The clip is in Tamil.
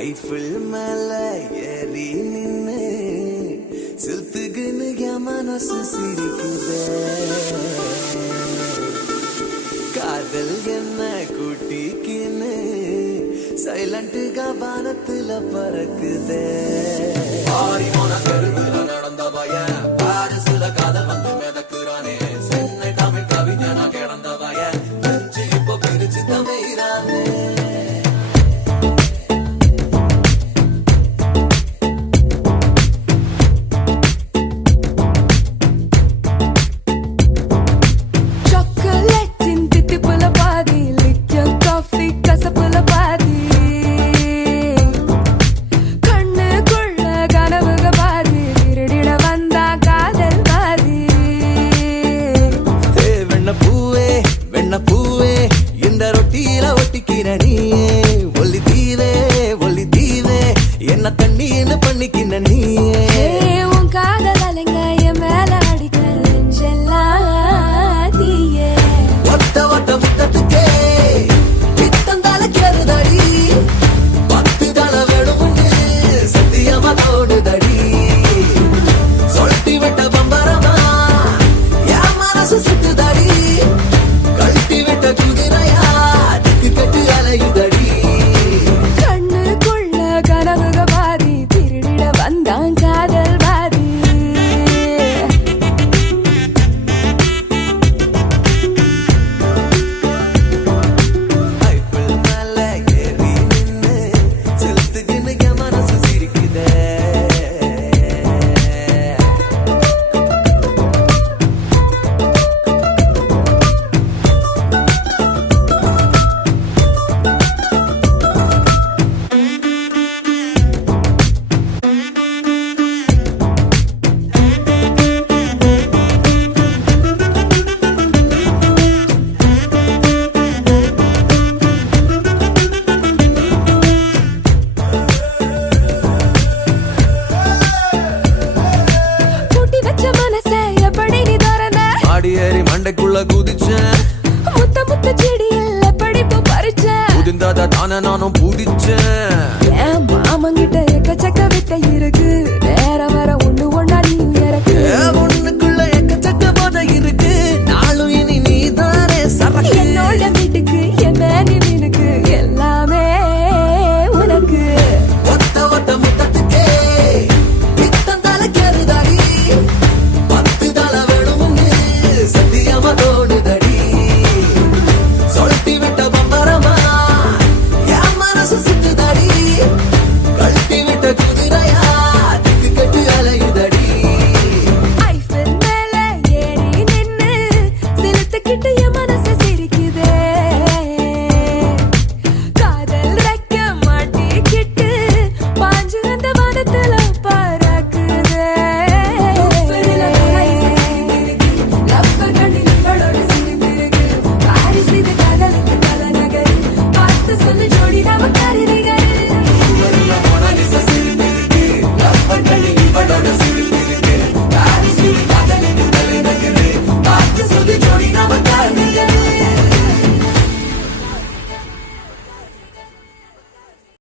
ஐஃபில் மேல ஏறி நின்னு செலுத்துக்குன்னு என் மனசு சிரிக்குதே. காதல் என்ன கூட்டிக்கின்னு சைலண்ட்டுக வானத்துல பறக்குதே. ஆரிமான தெருவுல நடந்த பையன் பாரிசுல காதல் வந்து மிதக்குறானே. சென்னை தமிழ் கவிஞனா கிடந்த பையன் பிரிச்சு இப்போ பிரிச்சு தமிழானே. என்ன தண்ணீன்னு பண்ணிக்கின நீயே. உன் காதல் அலைங்க என் மேல அடிக்க நெஞ்செல்லாம் தீயே. ஒட்ட ஒட்ட முத்தத்துக்கே பித்தந்தால கேறுதடி. 10 தலை வேணும்னு சத்தியமா தோடுதடி. சொல்லிட்டு விட்ட பம்பரமா என் மனசு சுத்துதடி. கழட்டி விட்ட குதிரையா திக்கு கட்டு அலையுதடி. ஏறி மண்டைக்குள்ள குதிச்சேன். முத்த முத்த செடியில் படிப்பு பறிச்சேன். புதிந்தாத தானே நானும் பூதிச்சேன்.